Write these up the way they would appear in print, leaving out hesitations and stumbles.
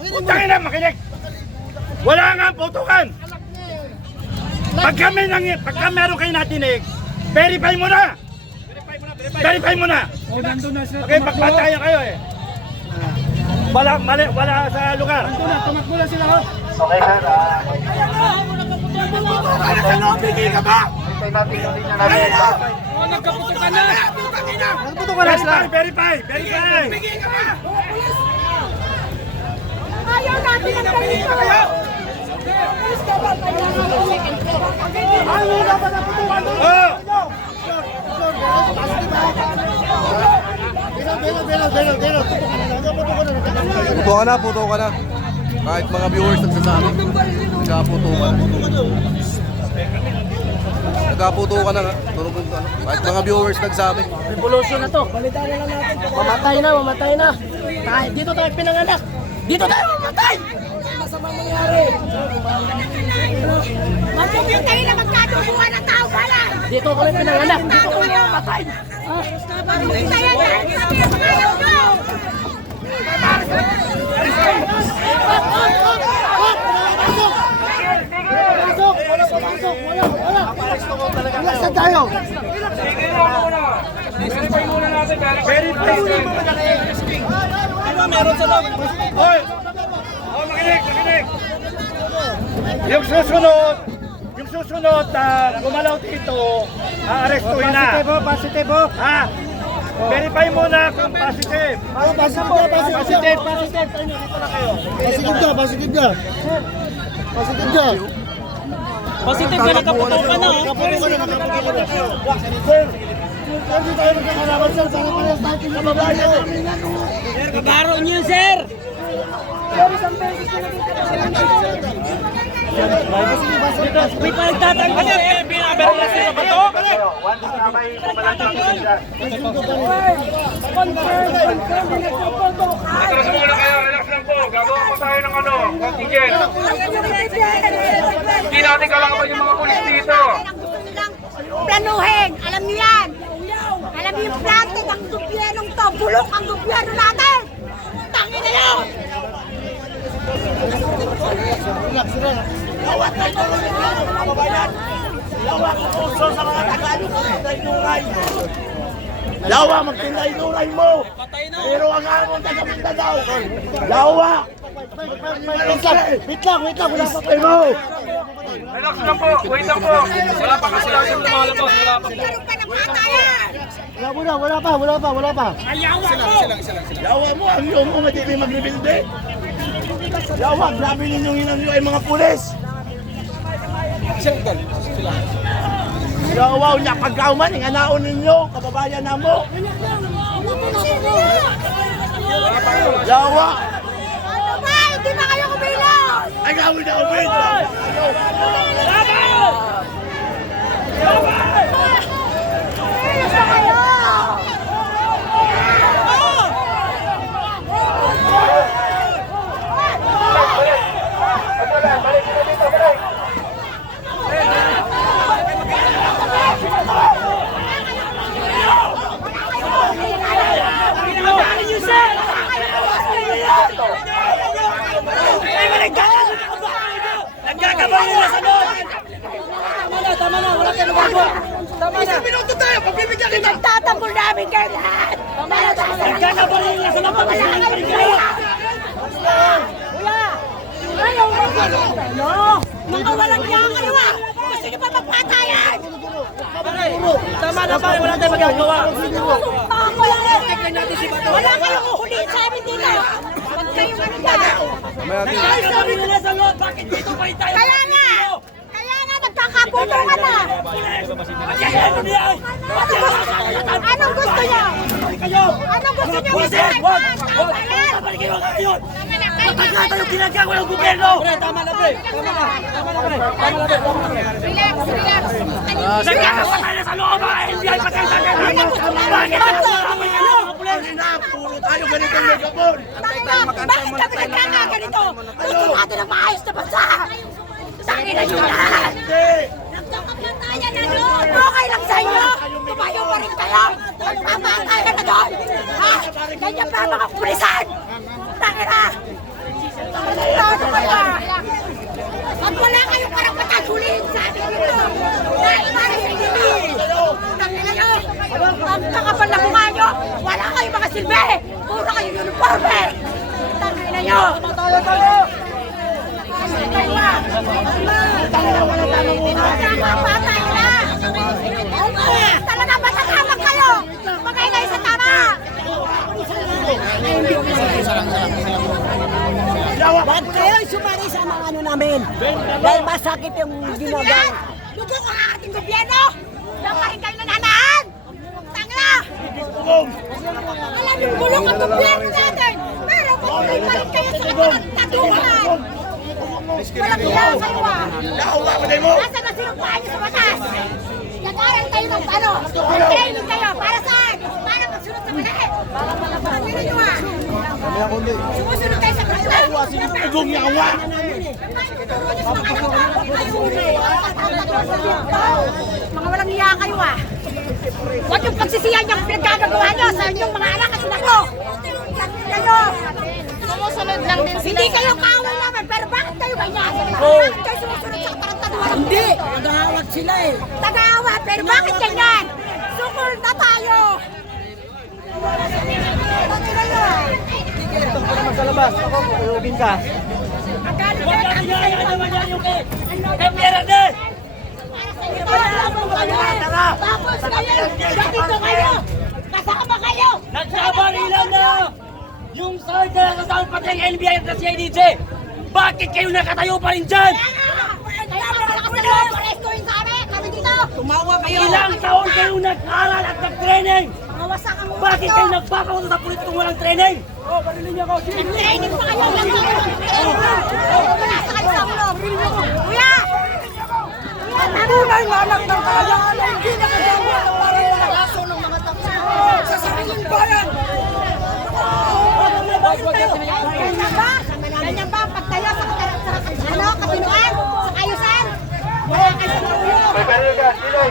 Putangin na, makinig! Wala nga ang putukan! Pagka meron kayo natinig, verify mo na! Verify mo na! Okay, pagpataya kayo eh. Wala sa lugar. Tumakbo lang sila. Okay, sir. Wala sa loob, bigay ka ba? Nagkaputukan na. Verify! Bigay ka ba? Ayaw natin ang ganito! Ayaw na ba na putukan doon? Oh! Puto ka na. Kahit mga viewers nagsasabi. Nagkaputo ka na. Nagkaputo ka na nga. Kahit mga viewers nagsabi. Revolution na to. Balitaan na lang natin. Mamatay na. Dito tayo pinanganak. Dito tayo mamatay! Masama mangyari. Magiging kayo na magkaduguan ng tao pala! Dito kami pinanganak. Dito kami mamatay. Magiging kayo na ayaw nyo! Saan tayo? Verify muna natin. Verify muna natin. Ano meron sa loob? Hoy! Oh, makinig! Yung susunod na gumalaw dito, aarestuhin na. Positive. Ha? Verify muna kung positive. Positive. Positive ka, nakaputukan na. Hindi tayo magkakalaban, sir. Sana pala sa ating kababayan. Kabaro niyo, sir. May panagtatanggal. Binabaril sa bato. Once na may pumalagay siya. Atras muna kayo, relax lang po. Gagawa po tayo ng contingent. Hindi natin kalaban yung mga pulis dito. Planuhin! Alam niyo yan! Alam niyo yung plante ng gobyernong to! Bulok ang gobyerno natin! Tangin na yun! Lawak na ito mga kababayan. Lawak ang puso sa mga Tagalog. Magtinday-nuray. Lawak, magtinday-nuray mo. Pero ang among taga-Mindanao. Lawak. Wait lang. Wala pa mo. Relax lang po. Wait lang po. Wala pa kasi lang yung lumalabas. Meron pa ng patayan! Wala pa. Yawa mo. Ang iyong mo matili magribilde. Yawa, grabe ninyong inanyo ay mga pulis. Yawa, unya pagkauman, ang anaon ninyo, kababayan na mo. Yawa. Ano ba? Hindi na kayo kumilos! Ay, gawin na ulit. Kumilos na kayo! Nagkakabahan na sa loob! Tama na, wala kayo nagagawa! Tama na! Isang minuto tayo, pagbibigyan kita. Nagtatanggol namin kayo lahat! Nagkakabahan na sa loob! Pagkakabahan kayo! Kuya! Ayaw mo ba? Ano? Mga walang iyang kalawa! Gusto niyo pa magpatayan! Tama na pare, wala tayong magagawa! Wala kayong uhulihin sa amin dito! Huwag kayong ano ba? Nagkakabahan na sa loob! Bakit dito pa tayo? Kaya nga! Nagkakaputo ka na! Anong gusto niyo? Anong gusto niyo? Pagkata yung ginagawa ng gobyerno! Tama na pre! Relax! Nagkakabahan na sa loob! Hindi ay patay sa kanila! Puro tayo ganitong megapon. Bakit kami nagkakaganito? Gusto natin ang maayos na bansa! Tangin na yun lahat! Nagkakapatayan na doon! Okay lang sa inyo! Tumayo pa rin kayo! Nagpapatayan na doon! Ha? Ganyan ba ang mga pulisan? Tangin na! Pag wala kayong karapatan, huliin sa atin dito. Dahil para sa inyo. Tangina nyo. Ang kakapal na mukha nyo. Wala kayong mga silbi. Puro kayong uniforme. Tangina nyo. Patay na. Talaga matatapag kayo. Magay kayo sa tama. Ba't kayo sumari sa mga ano namin? Dahil masakit yung ginagawa. Lugo ko ang ating gobyerno. Diyan pa rin kayo nananaan. Tangla. Alam yung bulong ang gobyerno natin. Pero patuloy pa rin kayo sa katarantatuhan. Walang iya kayo ah. Nasaan na sinumpahan niyo sa batas? Nag-aral kayo ng ano? Training kayo. Para saan? Para magsunod sa mali. Pagkira niyo ah. Sumusunod kayo sa batas. Igong yawa! Mga walang iya kayo ah. Huwag yung pagsisiyan yung pinaggagawa nyo sa inyong mga anak at anak ko. Kayo. Sumusunod lang din sila. Hindi kayo kaaway naman, pero bakit kayo ganyan? Bakit kayo sumusunod sa katarantaduhan? Hindi, nag-aawat sila eh. Tagaawat, pero bakit ganyan? Sukul na tayo. Sa labas, ako, ulubin ka. Tapos kayo, dito kayo. Kasama kayo. Nagsabarilan na! Yung sarge na kasama pati ang NBI at CIDJ! Bakit kayo nakatayo pa rin dyan? Tumawa kayo. Ilang taon kayo nag-aral at nag-training? Mawasak ang ulo. Bakit kayo nagpapauto sa politikong walang training? Nag-training pa kayo. Wala sa kayo sa ulo. Kuya! Tunay na anak ng kalayaan na hindi nakagawa ng parang malakaso ng mga takso sa sariling bayan. Ganyan ba? Ganyan ba? Pagtayo sa katinuan? Sa kayusan? Wala kayo sa ulo. May baril ka, Pinoy.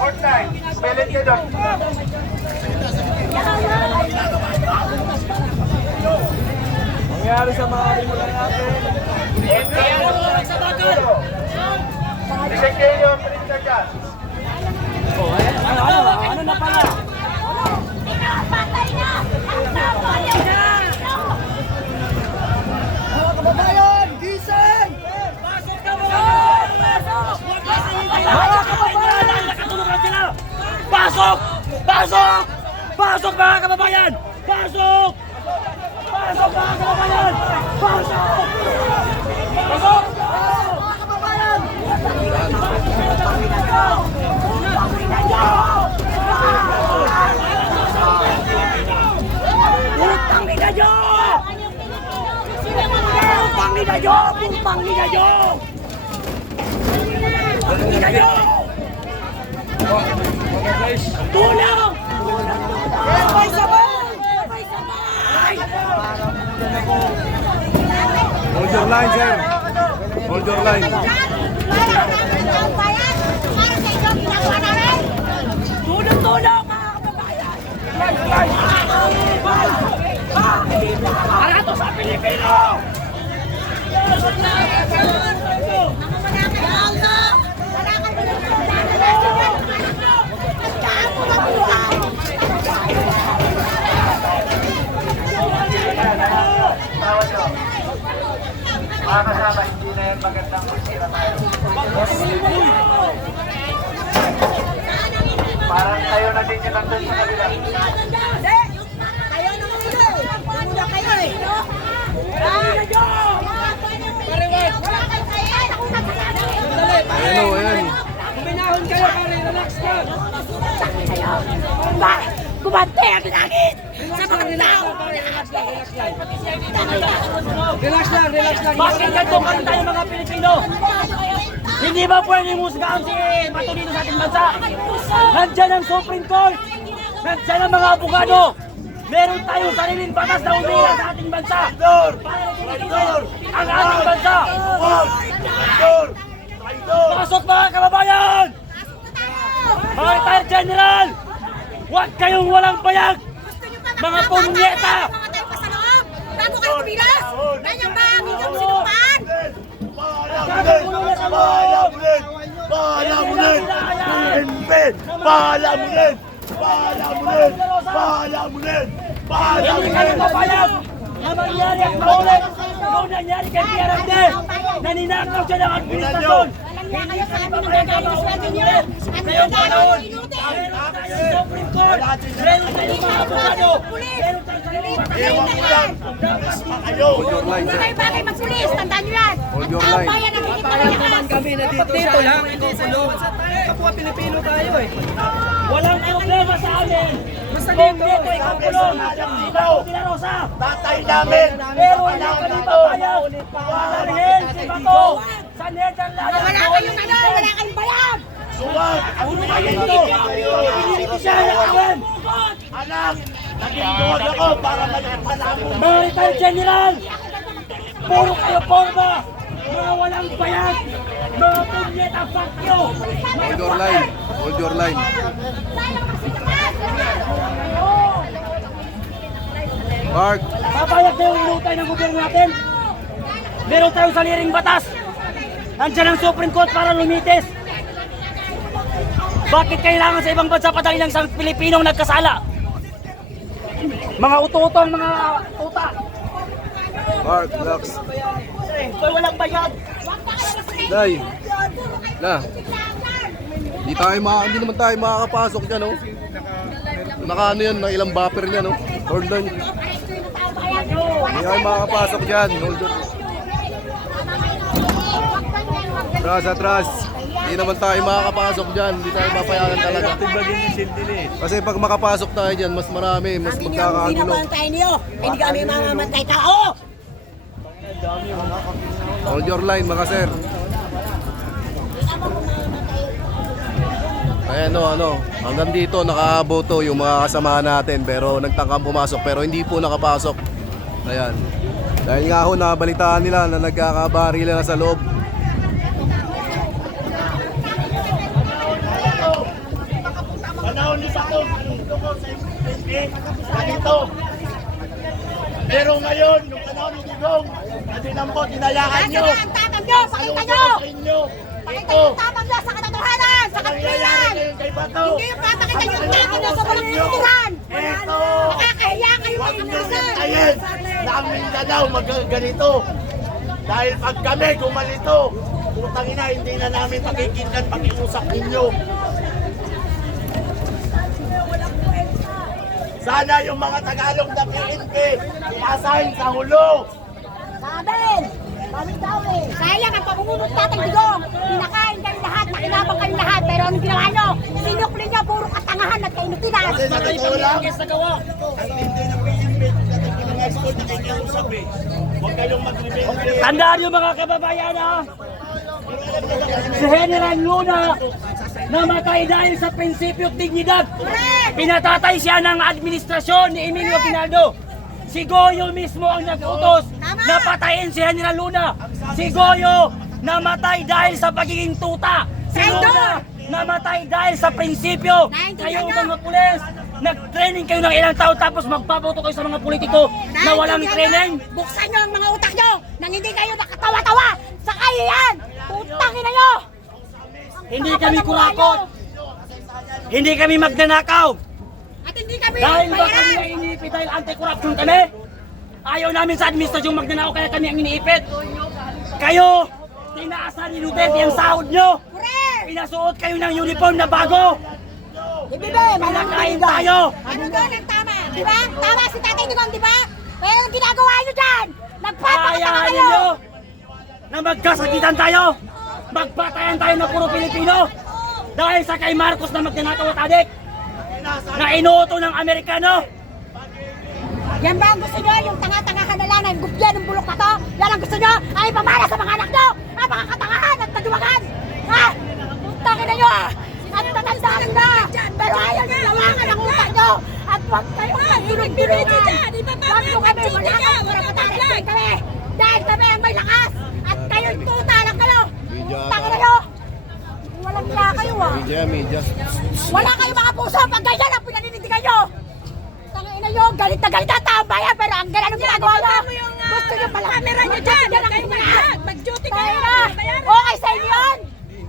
Hold time. Pilit ka doon. Nangyari sa mga rimula natin. Isang kayo, pilit ka. Ano na pala? Patay na! Patay na! Mga kababayan, gising! Pasok! Pasok! Pasok mga kababayan! Pasok! Pasok mga kababayan! Pasok! Pasok! Mga kababayan! Putang ina nyo! Putang ina nyo! Putang ina nyo! Putang ina nyo! Tulong! Sabay-sabay! Hold your line, sir. Hold your line. Tulong-tulong mga kababayan! Para to sa Pilipino! Tawad nyo. Mga kasama, hindi na yan magandang magsira tayo. Parang tayo na din yung nandun sa kabila. Kayo naman ito! Muna kayo eh! Ayan o, ayan. Kuminahon kayo, pare, relax ka! Kumante ang langit sa mga tao! Relax lang. Bakit ganito kami tayo mga Pilipino? Hindi ba pwede musgaan si Bato dito sa ating bansa? Nandiyan ang Supreme Court! Nandiyan ang mga abogado! Meron tayong sariling batas na umilang sa ating bansa! Ang ating bansa! Pasok mga kababayan! General! Huwag kayong walang bayag! Gusto niyo pa Mga punyeta! Mamatay pa sa loob! Bago kayo kumilos! Ganyan ba ang inyong sinumpaan? Palamunin! Palamunin! PNP! Palamunin! Palamunin! Palamunin! Hindi kayo mapayag! Na mangyari ang paulit! Yung nangyari kay PRD! Naninakaw siya ng administrasyon! Walang niya kayo sa amin ang gagawin sa amin niyo! Ang Ngayong panahon, gagawin inutin! meron tayong Supreme Court! Meron tayong mga abogado! Meron tayong Ewan ko lang kung bukas pa kayo. Hold your line, Hindi sir. kayo bagay magpulis! Tandaan niyo yan! Hold At your ang line. bayan ang higit na lakas! Kami na dito lang, ikukulong. Kapwa Pilipino tayo eh. Walang problema sa amin! Kung dito ikaw kulong! Dito Pila Rosa! Tatay namin. Pero wala kami papayag! Palarhin si Bato! Sa Netherlands! Wala kayong ano! Wala kayong bayag! Suwag. Ang lumayan Ito! kayo. Pinili siya ng akin! Anak, naging duwag ako para maging palamunin. Mga retired general! Puro kayo porma! Mga walang bayag! Mga punyeta, fuck you! Hold your line. Hold your line. Mark, Papayag na yung inutay ng gobyerno natin! Meron tayong saliring batas! Nandiyan ang Supreme Court para lumitis! Bakit kailangan sa ibang bansa padali ng isang Pilipinong nagkasala? Mga uto-uto ang mga tuta! Mark, relax. Kaya walang bayad! Day. Na. Hindi naman tayo makakapasok dyan, no? Naka ano yan, na ilang buffer niya, no? Cordon. Hindi tayo makakapasok dyan. Hold on. Atras, atras. Hindi naman tayo makakapasok dyan. Hindi tayo papayagan talaga. Kasi pag makapasok tayo dyan, mas marami, mas magkakagulo. niyo! Hindi kami mamamatay tao! Hold your line, mga sir. Ayan hanggang dito nakaboto yung mga kasama natin pero nagtangkang pumasok pero hindi po nakapasok. Ayan. Dahil nga ho nabalitaan nila na nagkakabarila na sa loob. Panahon ni Bato, dito ko sa PNP, ganito. Pero ngayon, nung panahon ni Digong, natinampo, tinayaan nyo. Nasaan ang tatang nyo? Pakita nyo! Sa inyo. Pakita Ito. yung tatang nyo sa katotohanan! Sa Nangyayari katotohanan! kayo kay Bato. Hindi yung papakita yung tatang nyo sa walang tuturan! Ito. Nakakahiya kayo Huwag mga nyo kasal! hintayin na ang Mindanao magganito. Dahil pag kami gumalito, putang ina, hindi na namin pakikinggan pakiusap ninyo. Sana yung mga Tagalog na PNP, i-assign sa hulo. Sabi! Sayang ang pamungunod tatang Digong! Pinakain kayo lahat, nakinabang kayo lahat, pero anong ginawa nyo? Sinukli nyo, puro katangahan at kainutinan! Kasi sa totoo lang, ang hindi ng PNP, kung mga school na kayo usap eh. Huwag kayong mag-rebelde. Tandaan niyo mga kababayan ha! Si General Luna namatay dahil sa prinsipyo at dignidad. Pinatatay siya ng administrasyon ni Emilio Aguinaldo. Si Goyo mismo ang nag-utos na patayin si General Luna. Si Goyo namatay dahil sa pagiging tuta. Si Luna namatay dahil sa prinsipyo. Kayo mga pulis, nag-training kayo ng ilang taon tapos magpaboto kayo sa mga politiko na walang training. Buksan nyo ang mga utak nyo nang hindi kayo nakatawa-tawa sa kaya yan! Putangin na nyo! Hindi kami kurakot. Hindi kami magnanakaw. At hindi kami Dahil ba kami bayaran! ang iniipit dahil anti-corruption kami? Ayaw namin sa administrasyong magnanakaw kaya kami ang iniipit. Kayo, tinaasan ni Duterte ang sahod nyo. Correct! Pinasuot kayo ng uniform na bago. Ibibe, Pinakain tayo. Ano doon ang tama? Di ba? Tama si Tatay Digong, di ba? Pero ang ginagawa nyo dyan, nagpapakatama Ayahan kayo! ninyo na magkasakitan tayo. Magpatayan tayo ng puro Pilipino. Dahil sa kay Marcos na magnanakaw at adik. Na inuuto ng Amerikano. Yan ba ang gusto nyo? Yung tanga-tangahan na lang ng gobyerno ng bulok na to? Yan ang gusto nyo? Ay pamana sa mga anak nyo! Ang mga katangahan at kaduwagan! Ha? Putangin na nyo ah! At tatandaan na! Pero ayaw nyo lawangan ang utak nyo! At huwag kayong magdulog-dulungan! Huwag nyo kami! Wala kami! Wala patarasin kami! Dahil kami ang may lakas! At kayo'y tuta lang kayo! Putangin na nyo! Walang niya kayo ah! Media. Wala kayo mga puso pag ganyan ang pinaninindigan nyo. Tangina nyo, galit na galit ang taong bayan, pero ang ganyan ang ginagawa nyo. Gusto nyo pala. Camera nyo dyan, mag-duty kayo. Okay sa inyo yun?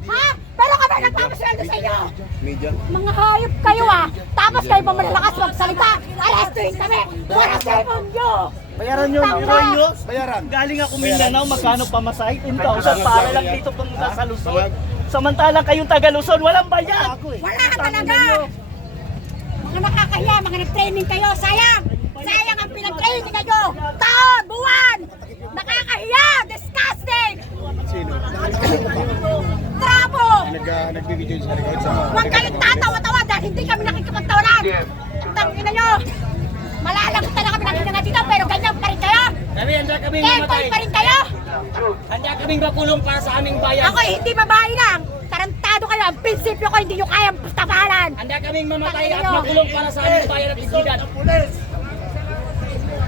Ha? Pero kami nagpapasweldo sa inyo. Media. Mga hayop kayo ah. Tapos kayo pa malalakas magsalita. Arestuin kami. Para sa nyo. Bayaran nyo, biruin nyo. Bayaran. Galing ako Mindanao, magkano pamasahe? 10,000 para lang dito pumunta sa Luzon. Samantalang kayong taga Luzon, walang bayad. Wala ka talaga. Mga nakakahiya, mga nag-training kayo. Sayang. Sayang ang pinag-training nyo. Taon, buwan. Nakakahiya. Disgusting. Trapo. Nagbibideo sa likod sa Huwag kayong tatawa-tawa dahil hindi kami nakikipagtawanan. Tangina nyo. Malalagot na kami nakikita nga dito pero ganyan pa rin kayo. Kami, handa kaming Tempoy mamatay. pa rin kayo. Handa kaming makulong para sa aming bayan. Ako hindi babae lang. Tarantado kayo. Ang prinsipyo ko hindi nyo kayang tapalan. Handa kaming mamatay at makulong para sa aming bayan at isigan.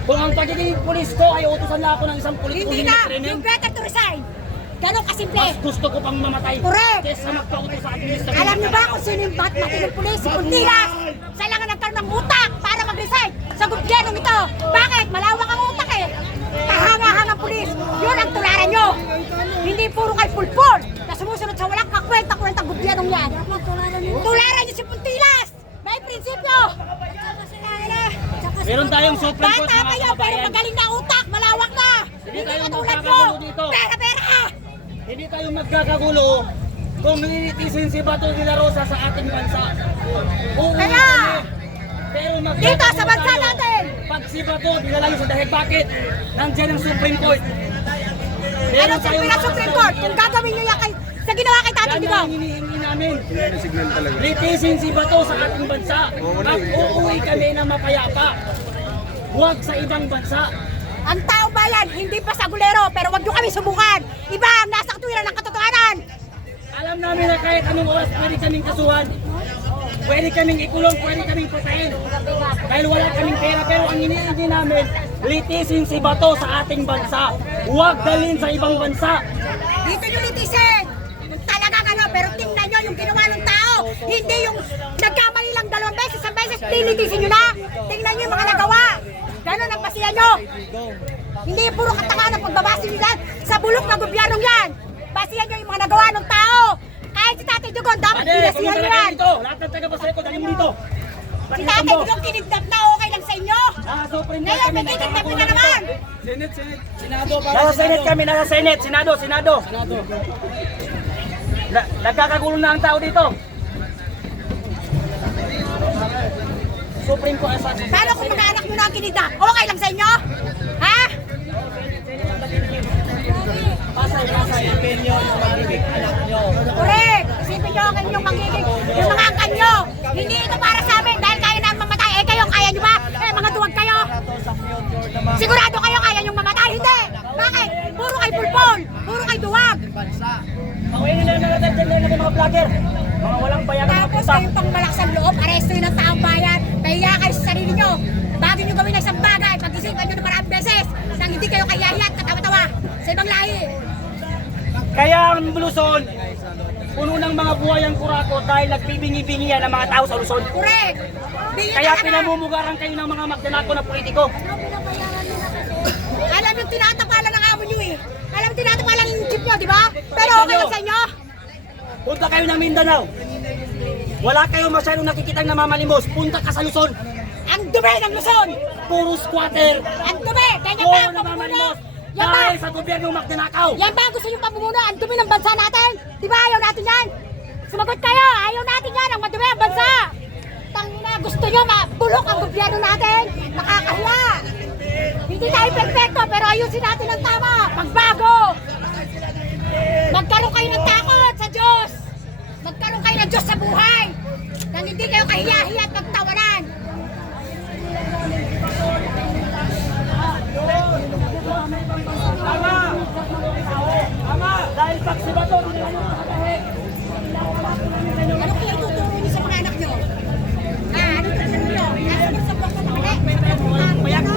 Kung ang pagiging pulis ko ay utusan na ako ng isang pulis kung Hindi hindi na. training, You better to resign. Ganon kasimple. mas gusto ko pang mamatay. Correct. Kesa magpautos sa administrasyon. Alam niyo ba kung sino yung batmati ng pulis? Si Puntilas! Siya lang ang nagkaroon ng utak para mag-resign sa gobyernong ito. Bakit? Malawak ang utak eh. Kahanga-hangang pulis. Yun ang tularan nyo. Hindi puro kay pulpul na sumusunod sa walang kakwenta-kwentang gobyernong yan. Tularan nyo si Puntilas! May prinsipyo! Meron tayong Supreme Court Bata mga kayo pero kababayan. magaling na utak, malawak na! Hindi tayo katulad nyo! magkakagulo dito. Pera-pera! Hindi tayo magkakagulo kung nilitisin si Bato de la Rosa sa ating bansa. Uuwi Kaya! kami. Pero Dito sa bansa tayo. natin! Pag si Bato, dinala niyo sa dahil bakit? Nandiyan ang Supreme Court. Meron sa Supreme Court, kung gagawin nyo yan sa ginawa kay Tatay Yan Digong. ang hinihingi namin. Litisin si Bato sa ating bansa. At uuwi kami na mapayapa. Huwag sa ibang bansa. Ang taong bayan, hindi pa sa gulero, pero wag nyo kami subukan. Iba ang nasa katwiran ng katotohanan. Alam namin na kahit anong oras pwede kaming kasuhan. Pwede kaming ikulong, pwede kaming patayin. Dahil wala kaming pera, pero ang hinihingi namin, litisin si Bato sa ating bansa. Huwag dalhin sa ibang bansa. Dito nyo litisin. Kung talagang ano, pero tingnan nyo yung ginawa ng tao. Hindi yung nagkamali lang 2 beses, 1 beses, litisin nyo na. Tingnan nyo yung mga nagawa. Ganon ang pasiya nyo. Hindi puro katangahan ang pagbabase nyo yan sa bulok ng gobyernong yan. Basihan nyo yung mga nagawa ng tao. Kahit si Tatay Digong, dapat pinasihan nyo yan. Dito, lahat ng taga-Baseco, dali mo dito. Si Tatay Digong kinidnap na, okay lang sa inyo. Ngayon, may kinidnap na naman. Nasa Senate kami, nasa Senate, Senado. Nagkakagulo na ang tao dito. Supreme Court Assassin. Paano kung mag-anak nyo na ang kinidnap? Okay lang sa inyo? Ha? Pasay, opinion ng magiging anak nyo. Correct. Isipin nyo ang inyong magiging, yung mga angkan nyo. Hindi ito para sa amin dahil kaya na mamatay. Eh kayo, kaya nyo ba? Eh mga duwag kayo. Sigurado kayo kaya nyo mamatay? Hindi. Bakit? Puro kay pulpol. Puro kay duwag. Pangwingin na natin dyan ng mga vlogger. Mga walang bayagan ng Tapos puta. kayong pang malakas loob, arestuin ng taong bayan. Kaya kayo sa sarili nyo. Bago nyo gawin ang isang bagay, pag-isipan nyo na maraming beses nang hindi kayo kayahiya at katawa-tawa sa ibang lahi. Kaya ang Luzon, puno ng mga buhayang kurakot dahil nagbibingi-bingi yan ang mga tao sa Luzon. Correct. Bigyan Kaya ka na. pinamumugaran kayo ng mga magdanako na politiko. Alam yung tinatapalan ng amo nyo eh. Alam yung tinatapalan ng jeep nyo, di ba? Pero okay lang sa inyo. Punta kayo ng Mindanao. Wala kayo masyadong nakikitang namamalimos. Punta ka sa Luzon. Ang dumi ng Luzon. Puro squatter. Ang dumi. Ganyan ba Puro ang pamumuno? namamalimos. Yan ba? Dahil sa gobyernong magdanakaw. Yan ba ang gusto nyo pamumuno? Ang dumi ng bansa natin. Di ba ayaw natin yan? Sumagot kayo. Ayaw natin yan. Ang madumi ang bansa. Tangina, gusto nyo mabulok ang gobyerno natin. Nakakahiya. Hindi tayo perfecto pero ayusin natin ang tama. Magbago. Magkaroon kayo ng takot sa Diyos. Magkaroon kayo ng Diyos sa buhay. Nang hindi kayo kahiya-hiya at magtawanan. Tama. Dahil pag si Bato, hindi kayo makatahe. Ano kaya ituturo niyo sa mga anak niyo? Ano tuturo niyo? Nasa sa blog na takali? Ano ba? Ano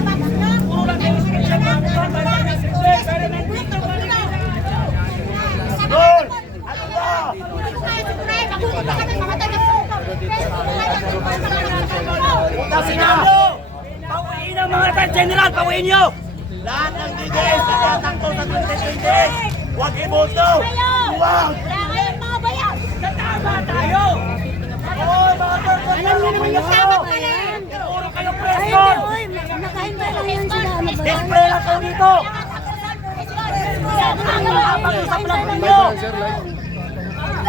ba? Puro lang kayo sa anak? Bulok ng sila. Pauwiin ang mga general, pauwiin nyo. Lahat ng DDS na tatakbo sa 2020, huwag iboto! Huwag! Wala kayong mga bayan. Tama tayo. Oo, mga tortol. Alam niyo naman yung tama pala. Puro kayo preso. Nakahintay lang yan sila. Ano ba yan? Display lang kayo dito. Pag-usap lang ninyo. Sir, live.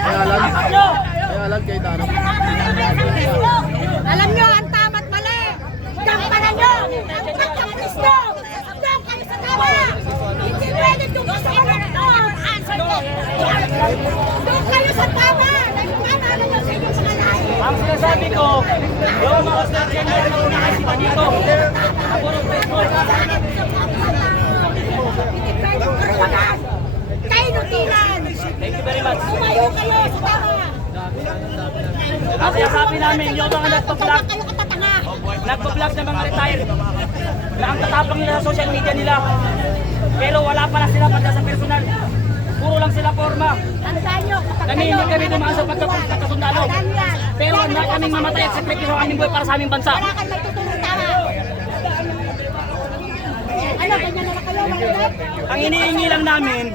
Kaya lang kay Tano. Alam nyo, ang tama at mali. Gampanan nyo. Ang pagkapulis nyo. Doon kayo sa tama. Hindi pwede tumusok doon. Answer nyo. Doon kayo sa tama. Nagpapalala nyo sa inyong mga lahi. Ang sinasabi ko, yung mga general na unahin sila dito. Ako ng preso. Hindi pwede kurpagan. Kayo nutilan. Thank you very much. Tumayo kayo sa tama. Ang sinasabi namin, yung mga Huwag nagpa-vlog, kayo katatanga. nagpa-vlog ng mga retired, na ang tatapang nila sa social media nila. Pero wala pala sila pagka sa personal. Puro lang sila forma. Tandaan nyo, kapag kayo... Kami hindi kami dumaan sa pagkakasundalo. Tandaan yan. Pero na kaming mamatay at sakripisyo ang aming buhay para sa aming bansa. Wala kang may tutulong tama. Ano, ganyan na kayo, malinap? Ang iniingi lang namin,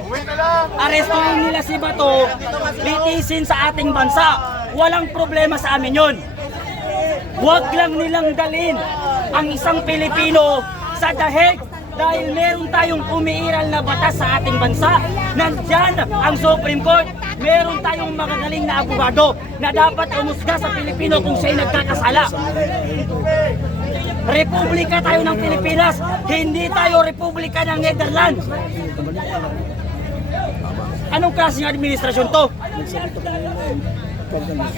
arestuhin nila si Bato, litisin sa ating bansa. Walang problema sa amin yun. Huwag lang nilang dalhin ang isang Pilipino sa dahig dahil meron tayong umiiral na batas sa ating bansa. Nandyan ang Supreme Court. Meron tayong magagaling na abogado na dapat umusga sa Pilipino kung siya'y nagkakasala. Republika tayo ng Pilipinas, hindi tayo Republika ng Netherlands. Anong klaseng administrasyon to?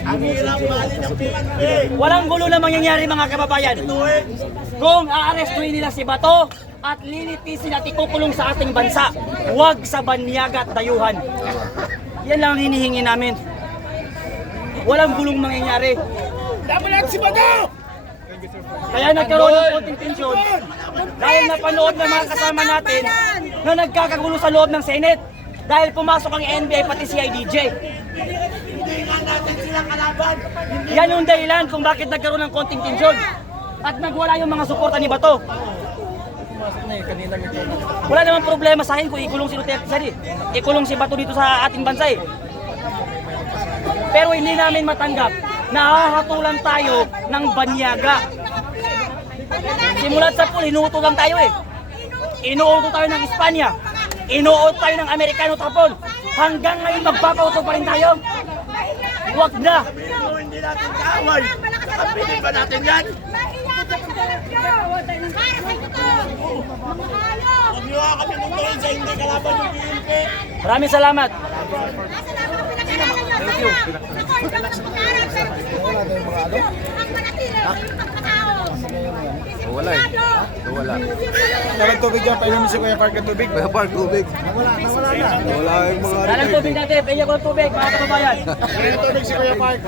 Ang hirap mali ng PNP! Walang gulo na mangyayari mga kababayan. Kung aarestuhin nila si Bato at lilitisin at ikukulong sa ating bansa, huwag sa banyaga at dayuhan. Yan lang ang hinihingi namin. Walang gulong mangyayari. Dapat si Bato! Kaya nagkaroon ng konting tensyon dahil napanood ng mga kasama natin na nagkakagulo sa loob ng Senate dahil pumasok ang NBI pati si IDJ. Hindi nga natin silang kalaban! Yan yung dahilan kung bakit nagkaroon ng konting tensyon at nagwala yung mga suporta ni Bato. Wala namang problema sa akin kung ikulong si Duterte siya di. Ikulong si Bato dito sa ating bansa eh. Pero hindi namin matanggap na hahatulan tayo ng banyaga. Simulat sa pool, inuuto lang tayo eh. Inuuto tayo ng Espanya. Inuuto tayo ng Amerikano tapon. Hanggang ngayon magpapauto pa rin tayo. Huwag na. Pero hindi natin kaaway! Kakampitin ba natin yan? Mahiya ka sa sarap nyo. Para sa ito to. Mga hayop. Huwag niyo nga kami muntuin sa hindi kalaban ng PNP! Maraming salamat. Nasa lang ang pinag-aralan nyo. Sana. Ako, hindi ako nagpag-aaral. Pero ang manatili ay yung pagkatao. Wala eh. Wala. Dalag tubig yan, painumin si Kuya Park ng tubig. Kaya park tubig. Wala yung mga Dalang tubig natin. Pwede ko ng tubig, mga kababayan. Painumin tubig si Kuya Park.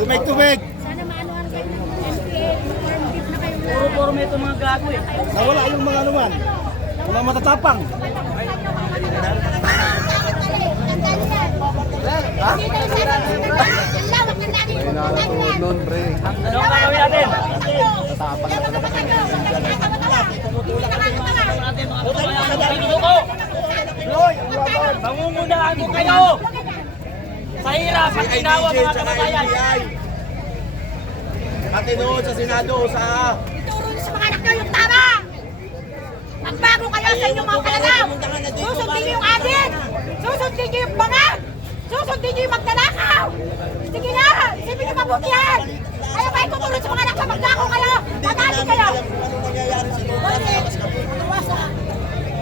Tubig! Sana maanuhan kayo ng NPA. Na kayo. Puro may itong mga gago eh. Nawala yung mga naman. Mga matatapang. may nakatuod nun, pre. Ano ang gagawin natin? Pinuko! Mangungunahan ko kayo! Sa hirap at ginawa mga kababayan. At tinuod sa Senado sa... Ituro niyo sa mga anak nyo yung tama! Magbago kayo sa inyong mga palagaw! Susundin niyo yung adik! Susundin niyo yung bangag! Susundin niyo yung magdanakaw! Sige na! Isipin niyo mabutihan! Ayaw ba ituturo sa mga anak nyo? Magdako kayo! Matali kayo!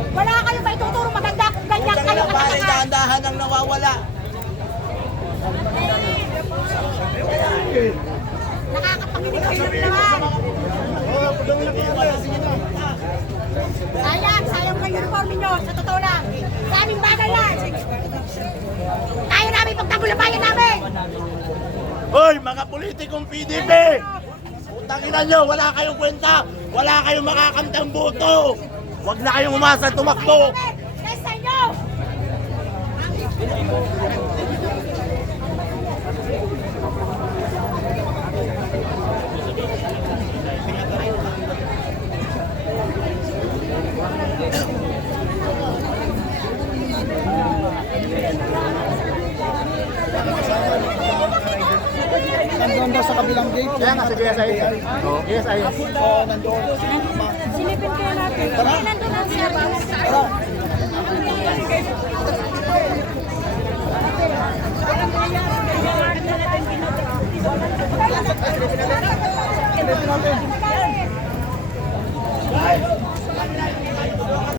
Wala kayo ba ituturo maganda kung ganyan kayo Pare, katatangan? dahan-dahan ang nawawala. Nakakapanginig kayo naman! Sayang ng uniform ninyo, sa totoo lang. Sa aming bagay yan. Kaya namin pagtanggol ang bayan namin. Hoy, mga politikong PDP! Utangin nyo, wala kayong kwenta! Wala kayong makakamtang boto! Huwag na kayong umasa tumakbo! Dahil sa inyo. kabilang gate. Kaya nga, sige, SIS. Yes, SIS. Oo, nandoon. Silipin kaya natin. Nandun ang siya. Tara.